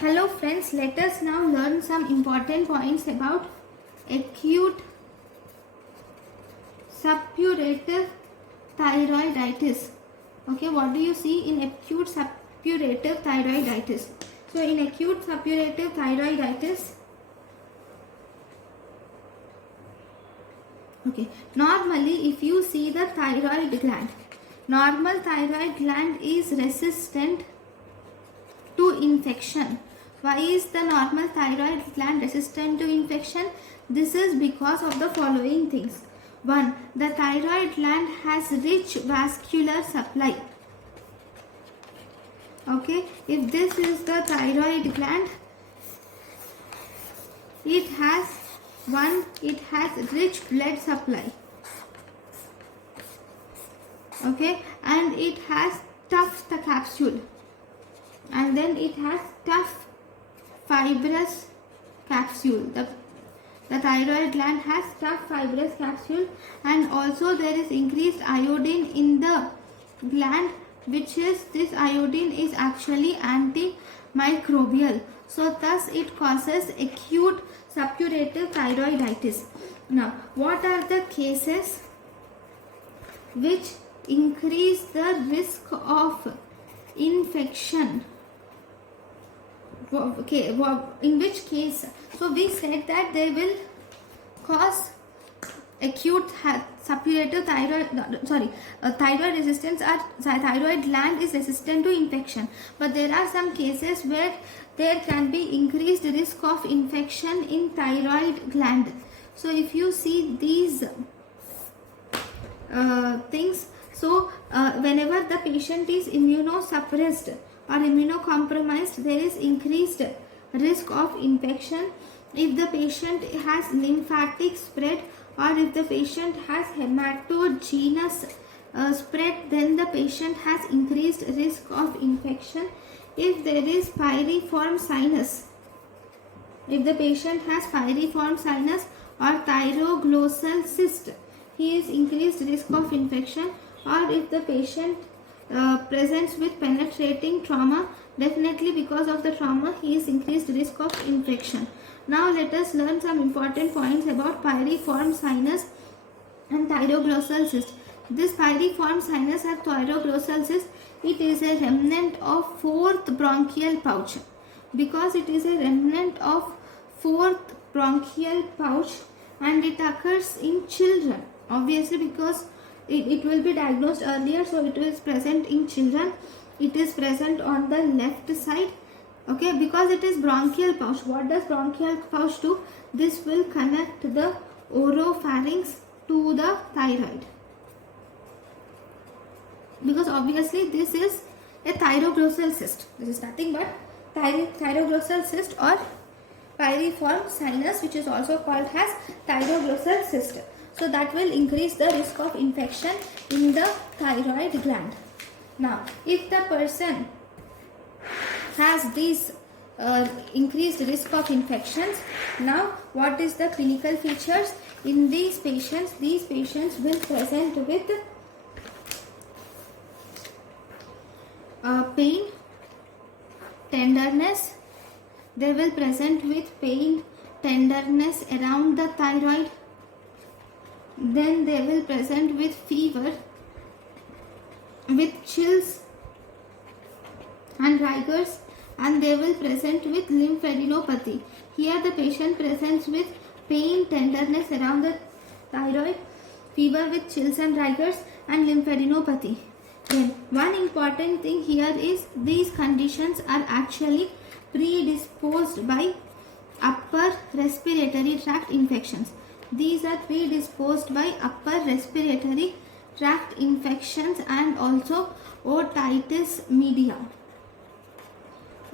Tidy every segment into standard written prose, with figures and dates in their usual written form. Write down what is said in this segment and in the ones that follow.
Hello friends, let us now learn some important points about acute suppurative thyroiditis. Okay, what do you see in acute suppurative thyroiditis? So in acute suppurative thyroiditis, okay, normally if you see the thyroid gland, normal thyroid gland is resistant to infection. Why is the normal thyroid gland resistant to infection? This is because of the following things. 1. The thyroid gland has rich vascular supply. Okay, if this is the thyroid gland, it has rich blood supply. Okay, and it has tough capsule, and then it has tough fibrous capsule. The thyroid gland has tough fibrous capsule, and also there is increased iodine in the gland, which is, this iodine is actually antimicrobial. So thus it causes acute suppurative thyroiditis. Now, what are the cases which increase the risk of infection? Okay, in which case? So we said that they will cause acute suppurative thyroid resistance, or thyroid gland is resistant to infection. But there are some cases where there can be increased risk of infection in thyroid gland. So if you see these things, so whenever the patient is immunosuppressed or immunocompromised, there is increased risk of infection. If the patient has lymphatic spread, or if the patient has hematogenous spread, then the patient has increased risk of infection. If there is pyriform sinus, if the patient has pyriform sinus or thyroglossal cyst, he is increased risk of infection. Or if the patient presents with penetrating trauma, definitely because of the trauma he is increased risk of infection. Now let us learn some important points about pyriform sinus and thyroglossal cyst. This pyriform sinus or thyroglossal cyst, it is a remnant of fourth bronchial pouch. Because it is a remnant of fourth bronchial pouch, and it occurs in children, obviously because it will be diagnosed earlier, so it is present in children. It is present on the left side. Okay, because it is bronchial pouch. What does bronchial pouch do? This will connect the oropharynx to the thyroid, because obviously this is a thyroglossal cyst. This is nothing but thyroglossal cyst or pyriform sinus, which is also called as thyroglossal cyst. So that will increase the risk of infection in the thyroid gland. Now, if the person has these increased risk of infections, now what is the clinical features in these patients? These patients will present with pain, tenderness. They will present with pain, tenderness around the thyroid. Then they will present with fever, with chills and rigors, and they will present with lymphadenopathy. Here the patient presents with pain, tenderness around the thyroid, fever with chills and rigors, and lymphadenopathy. Then one important thing here is these conditions are actually predisposed by upper respiratory tract infections. These are predisposed by upper respiratory tract infections and also otitis media.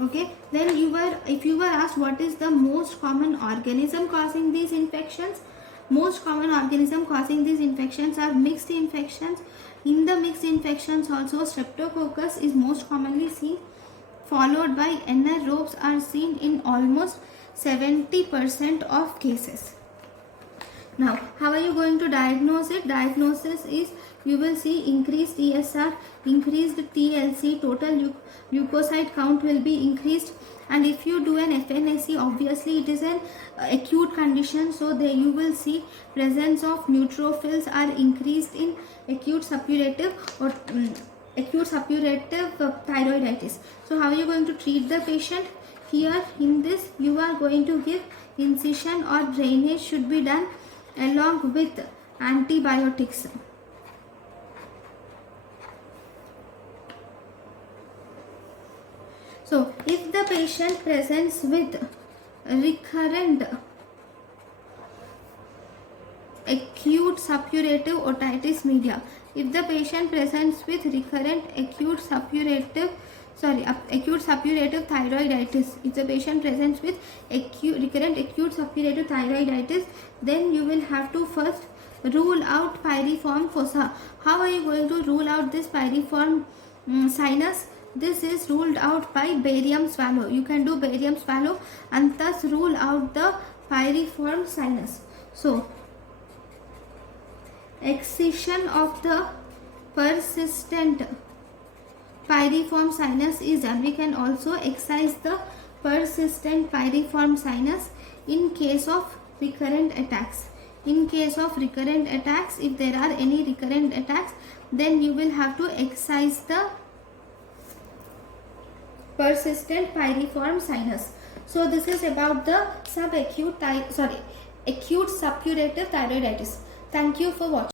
Okay, then if you were asked what is the most common organism causing these infections, most common organism causing these infections are mixed infections. In the mixed infections also, streptococcus is most commonly seen, followed by anaerobes are seen in almost 70% of cases. Now, how are you going to diagnose it? Diagnosis is you will see increased ESR, increased TLC, total leukocyte count will be increased. And if you do an FNAC, obviously it is an acute condition, so there you will see presence of neutrophils are increased in acute suppurative or acute suppurative thyroiditis. So how are you going to treat the patient? Here in this you are going to give incision or drainage should be done along with antibiotics. So if the patient presents with recurrent acute suppurative otitis media, if the patient presents with recurrent acute suppurative thyroiditis, if the patient presents with recurrent acute suppurative thyroiditis, then you will have to first rule out pyriform fossa. How are you going to rule out this pyriform sinus? This is ruled out by barium swallow. You can do barium swallow and thus rule out the pyriform sinus. So excision of the persistent pyriform sinus is done. We can also excise the persistent pyriform sinus in case of recurrent attacks. In case of recurrent attacks, if there are any recurrent attacks, then you will have to excise the persistent pyriform sinus. So this is about the acute suppurative thyroiditis. Thank you for watching.